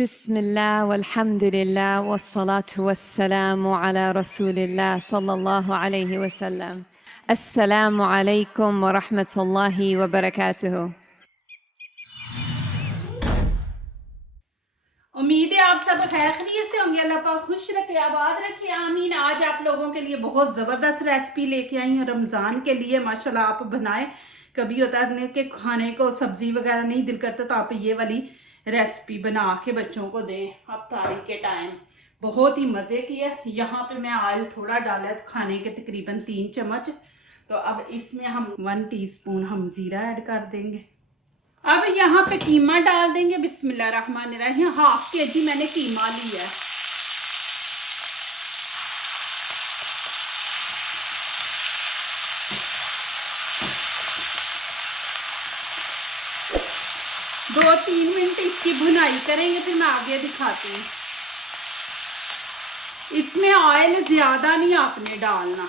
बिस्मिल्लाह वल्हम्दुलिल्लाह वस्सलातु वस्सलामु अला रसूलिल्लाह सल्लल्लाहु अलैहि वसल्लम। अस्सलामु अलैकुम व रहमतुल्लाहि व बरकातुहू। उम्मीद है आप सब खैर खैरियत से होंगे। अल्लाह पाक खुश रखे, आबाद रखे, आमीन। आज आप लोगों के लिए बहुत ज़बरदस्त रेसिपी लेके आई हूँ रमज़ान के लिए। माशाल्लाह आप बनाएं। कभी होता है कि खाने को सब्जी वगैरह नहीं दिल करता, तो आप ये वाली रेसिपी बना के बच्चों को दें अफ्तारी के टाइम। बहुत ही मज़े की है। यहाँ पे मैं ऑयल थोड़ा डाला है, खाने के तकरीबन 3 चम्मच। तो अब इसमें हम 1 टीस्पून हम ज़ीरा ऐड कर देंगे। अब यहाँ पे कीमा डाल देंगे। बिस्मिल्लाहिर्रहमानिर्रहीम। 1/2 kg मैंने कीमा लिया है। दो 3 मिनट इसकी भुनाई करेंगे, फिर मैं आगे दिखाती हूँ। इसमें ऑयल ज्यादा नहीं आपने डालना।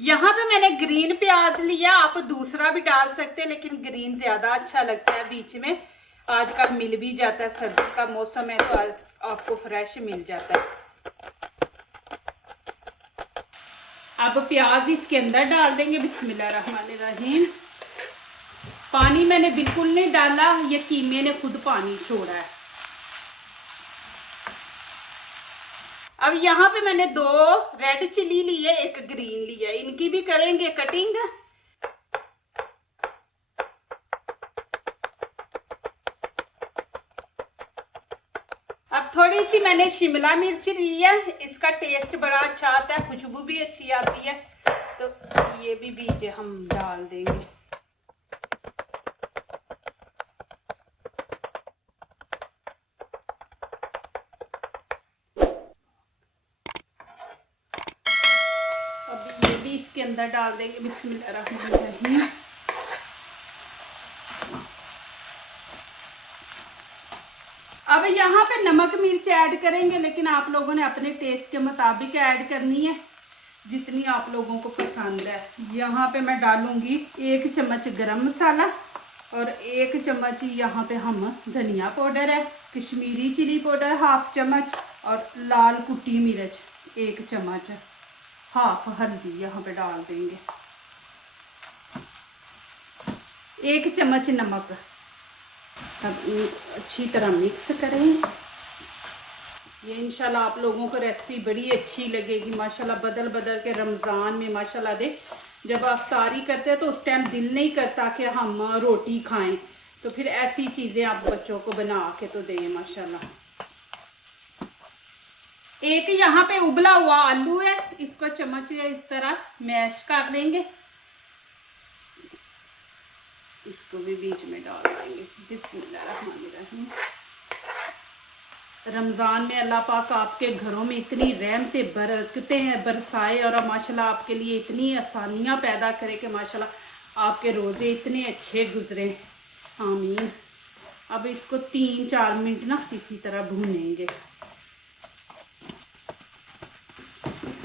यहाँ पे मैंने ग्रीन प्याज लिया, आप दूसरा भी डाल सकते हैं, लेकिन ग्रीन ज्यादा अच्छा लगता है। बीच में आजकल मिल भी जाता है, सर्दी का मौसम है तो आपको फ्रेश मिल जाता है। अब प्याज इसके अंदर डाल देंगे। बिस्मिल्लाहिर्रहमानिर्रहीम। पानी मैंने बिल्कुल नहीं डाला, ये कीमे ने खुद पानी छोड़ा है। अब यहाँ पे मैंने 2 रेड चिली ली है, 1 ग्रीन लिया है। इनकी भी करेंगे कटिंग। अब थोड़ी सी मैंने शिमला मिर्च ली है, इसका टेस्ट बड़ा अच्छा आता है, खुशबू भी अच्छी आती है। तो ये भी बीज हम डाल देंगे। अब ये भी इसके अंदर डाल देंगे। बिस्मिल्लाहिर्रहमानिर्रहीम। अब यहाँ पे नमक मिर्च ऐड करेंगे, लेकिन आप लोगों ने अपने टेस्ट के मुताबिक ऐड करनी है, जितनी आप लोगों को पसंद है। यहाँ पे मैं डालूंगी 1 चम्मच गरम मसाला और 1 चम्मच यहाँ पे हम धनिया पाउडर है, कश्मीरी चिली पाउडर 1/2 चम्मच और लाल कुटी मिर्च 1 चम्मच, 1/2 हल्दी यहाँ पे डाल देंगे, 1 चम्मच नमक। अब अच्छी तरह मिक्स करें। ये इंशाल्लाह आप लोगों को रेसिपी बड़ी अच्छी लगेगी। माशाल्लाह बदल बदल के रमज़ान में माशाल्लाह दे, जब अफ्तारी करते हैं तो उस टाइम दिल नहीं करता कि हम रोटी खाएं, तो फिर ऐसी चीज़ें आप बच्चों को बना के तो दें माशाल्लाह। एक यहाँ पे उबला हुआ आलू है, इसको चम्मच इस तरह मैश कर लेंगे। इसको भी बीच में डाल देंगे। बिस्मिल्लाहिर्रहमानिर्रहीम। रमज़ान में अल्लाह पाक आपके घरों में इतनी रहमतें बरकतें बरसाए और माशाल्लाह आपके लिए इतनी आसानियां पैदा करे कि माशाल्लाह आपके रोज़े इतने अच्छे गुजरे। आमीन। अब इसको 3-4 मिनट ना इसी तरह भूनेंगे।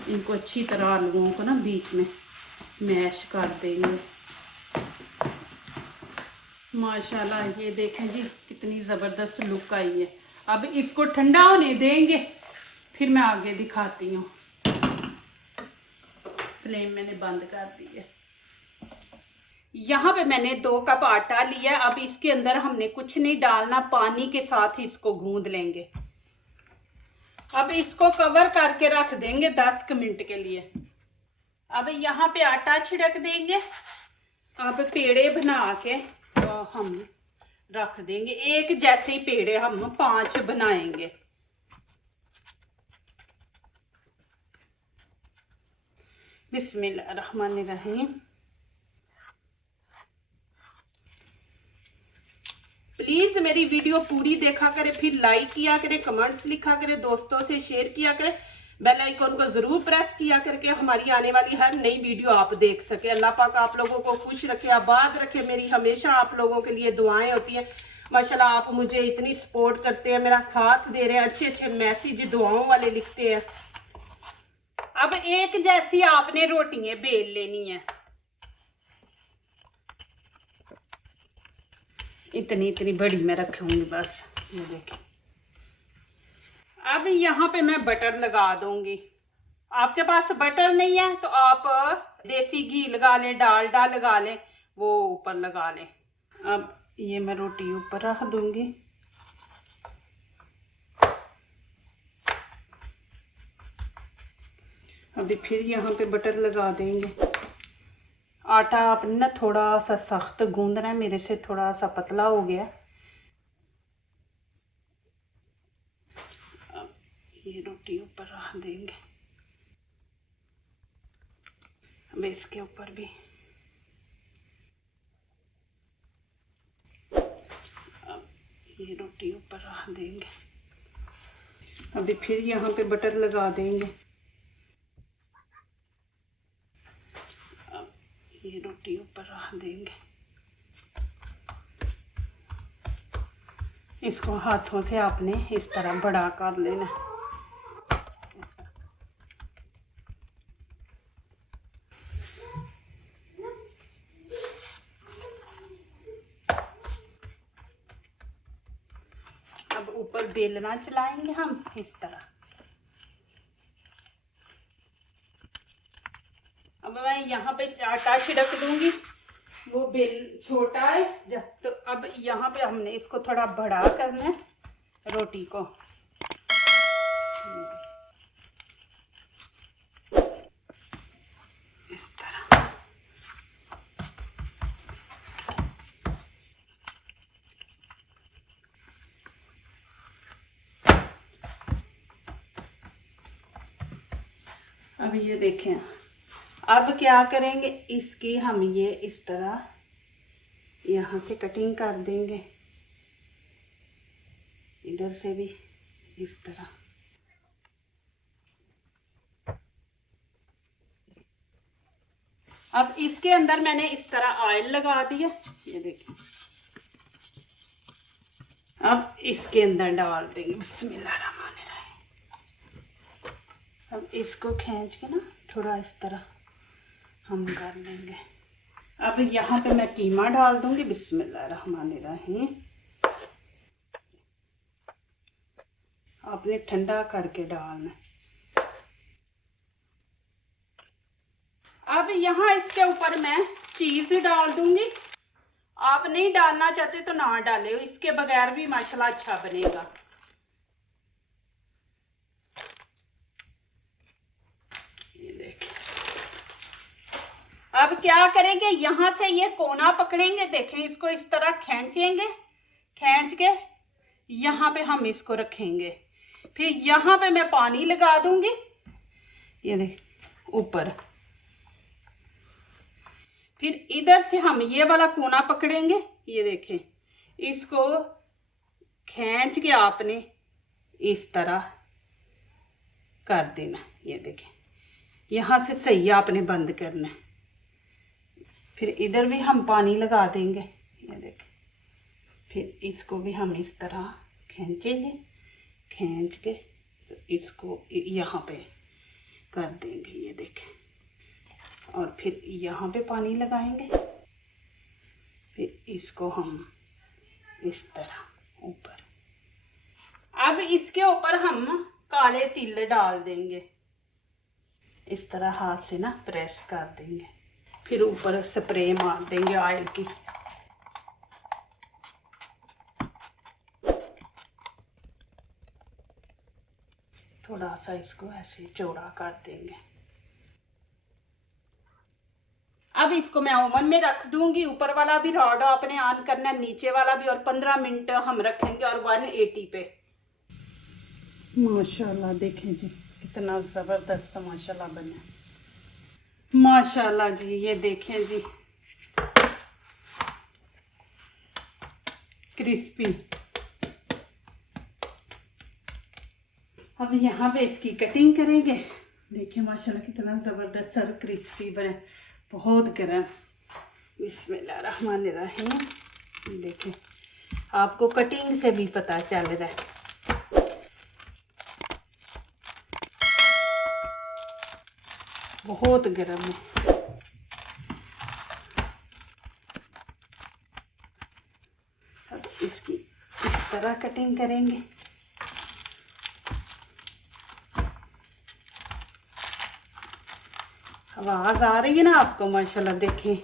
इनको अच्छी तरह आलूओं को ना बीच में मैश कर देंगे। माशाल्लाह ये देखें जी कितनी ज़बरदस्त लुक आई है। अब इसको ठंडा होने देंगे, फिर मैं आगे दिखाती हूँ। फ्लेम मैंने बंद कर दी है। यहाँ पे मैंने 2 कप आटा लिया है। अब इसके अंदर हमने कुछ नहीं डालना, पानी के साथ ही इसको गूंद लेंगे। अब इसको कवर करके रख देंगे 10 मिनट के लिए। अब यहाँ पे आटा छिड़क देंगे। अब पेड़े बना के तो हम रख देंगे। एक जैसे ही पेड़े हम 5 बनाएंगे। बिस्मिल्लाहिर्रहमानिर्रहीम। प्लीज मेरी वीडियो पूरी देखा करें, फिर लाइक किया करें, कमेंट्स लिखा करें, दोस्तों से शेयर किया करें, बेल आइकन को जरूर प्रेस किया करके हमारी आने वाली हर नई वीडियो आप देख सके। अल्लाह पाक आप लोगों को खुश रखे, आबाद रखे। मेरी हमेशा आप लोगों के लिए दुआएं होती हैं। माशाल्लाह आप मुझे इतनी सपोर्ट करते हैं, मेरा साथ दे रहे हैं, अच्छे अच्छे मैसेज दुआओं वाले लिखते हैं। अब एक जैसी आपने रोटियां बेल लेनी है। इतनी इतनी बड़ी मैं रखूंगी बस। ये देखिए। अब यहाँ पे मैं बटर लगा दूंगी। आपके पास बटर नहीं है तो आप देसी घी लगा लें, डालडा लगा लें, वो ऊपर लगा लें। अब ये मैं रोटी ऊपर रख दूंगी। अभी फिर यहाँ पे बटर लगा देंगे। आटा आपने ना थोड़ा सा सख्त गूंदना है, मेरे से थोड़ा सा पतला हो गया। अब ये रोटी ऊपर रख देंगे। अब इसके ऊपर भी अब ये रोटी ऊपर रख देंगे। अभी फिर यहाँ पे बटर लगा देंगे। अब ये रोटी ऊपर रख देंगे। इसको हाथों से आपने इस तरह बड़ा कर लेना। अब ऊपर बेलना चलाएंगे हम इस तरह। अब मैं यहाँ पे आटा छिड़क दूंगी। वो बेल छोटा है जब, तो अब यहाँ पे हमने इसको थोड़ा बड़ा करना है रोटी को। इस तरह। अब ये देखें, अब क्या करेंगे, इसकी हम ये इस तरह यहाँ से कटिंग कर देंगे, इधर से भी इस तरह। अब इसके अंदर मैंने इस तरह ऑयल लगा दिया, ये देखिए। अब इसके अंदर डाल देंगे बिस्मिल्लाहिर्रहमानिर्रहीम। अब इसको खींच के ना थोड़ा इस तरह हम कर लेंगे। अब यहाँ पे मैं कीमा डाल दूंगी बिस्मिल्लाहिर्रहमानिर्रहीम। आपने ठंडा करके डालना। अब यहाँ इसके ऊपर मैं चीज़ डाल दूंगी। आप नहीं डालना चाहते तो ना डालें, इसके बगैर भी माशाल्लाह अच्छा बनेगा। ये देखिए। अब क्या करेंगे, यहाँ से ये कोना पकड़ेंगे, देखें, इसको इस तरह खींचेंगे, खींच के यहाँ पे हम इसको रखेंगे। फिर यहाँ पे मैं पानी लगा दूंगी, ये देख ऊपर। फिर इधर से हम ये वाला कोना पकड़ेंगे, ये देखें, इसको खींच के आपने इस तरह कर देना। ये देखें, यहाँ से सही आपने बंद करना है। फिर इधर भी हम पानी लगा देंगे, ये देखें। फिर इसको भी हम इस तरह खींचेंगे, खींच के इसको यहाँ पे कर देंगे, ये देखें। और फिर यहाँ पे पानी लगाएंगे, फिर इसको हम इस तरह ऊपर। अब इसके ऊपर हम काले तिल डाल देंगे, इस तरह हाथ से ना प्रेस कर देंगे। फिर ऊपर स्प्रे मार देंगे ऑयल की। थोड़ा सा इसको ऐसे चौड़ा कर देंगे। अब इसको मैं ओवन में रख दूंगी। ऊपर वाला भी रॉड आपने ऑन करना है, नीचे वाला भी, और 15 मिनट हम रखेंगे और 180 पे। माशाल्लाह देखें जी, कितना ज़बरदस्त माशाल्लाह बना, माशाल्लाह जी। ये देखें जी, क्रिस्पी। अब यहाँ पे इसकी कटिंग करेंगे। देखिए माशाल्लाह कितना ज़बरदस्त सर क्रिस्पी बने, बहुत गर्म। बिस्मिल्लाहिर्रहमानिर्रहीम। देखिए, आपको कटिंग से भी पता चल रहा है। बहुत गर्म है। अब इसकी इस तरह कटिंग करेंगे। आवाज़ आ रही है ना आपको? माशाल्लाह देखें,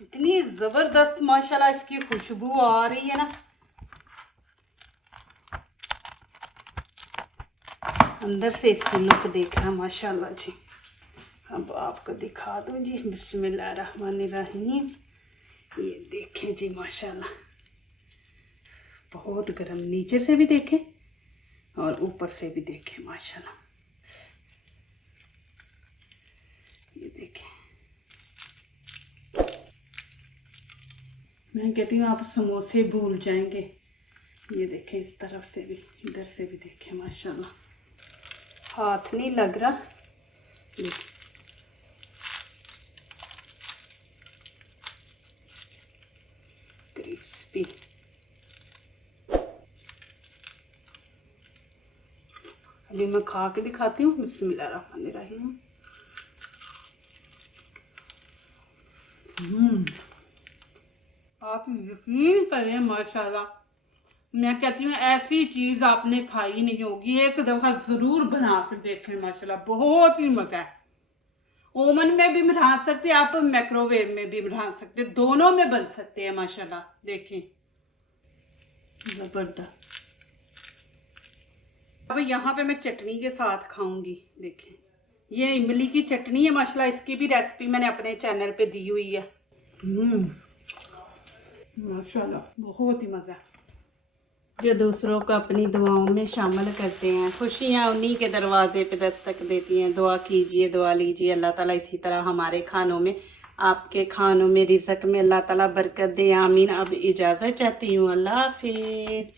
इतनी ज़बरदस्त माशाल्लाह इसकी खुशबू आ रही है ना। अंदर से इसकी लुक देखना माशाल्लाह जी। अब आपको दिखा दूँ जी, बिस्मिल्लाहिर्रहमानिर्रहीम। ये देखें जी माशाल्लाह, बहुत गर्म, नीचे से भी देखें और ऊपर से भी देखें माशाल्लाह। ये देखें, मैं कहती हूँ आप समोसे भूल जाएंगे। ये देखें, इस तरफ से भी, इधर से भी देखें माशाल्लाह, हाथ नहीं लग रहा। क्रिस्पी, अभी मैं खा के दिखाती हूँ। बिस्मिल्लाहिर्रहमानिर्रहीम। आप यकीन करें माशाल्लाह, मैं कहती हूँ ऐसी चीज़ आपने खाई नहीं होगी, एक दफ़ा ज़रूर बना कर देखें माशाल्लाह, बहुत ही मज़ा है। ओवन में भी बना सकते हैं आप, माइक्रोवेव में भी बना सकते हैं, दोनों में बन सकते हैं माशाल्लाह। देखें, ज़बरदस्त। अब यहाँ पे मैं चटनी के साथ खाऊंगी। देखें, ये इमली की चटनी है माशाल्लाह, इसकी भी रेसिपी मैंने अपने चैनल पे दी हुई है। माशाल्लाह बहुत ही मज़ा। जो दूसरों को अपनी दुआओं में शामिल करते हैं, खुशियाँ उन्हीं के दरवाजे पे दस्तक देती हैं। दुआ कीजिए, दुआ लीजिए, अल्लाह ताला इसी तरह हमारे खानों में, आपके खानों में, रिज़्क़ में अल्लाह ताला बरकत दे, आमीन। अब इजाज़त चाहती हूँ, अल्लाह हाफिज़।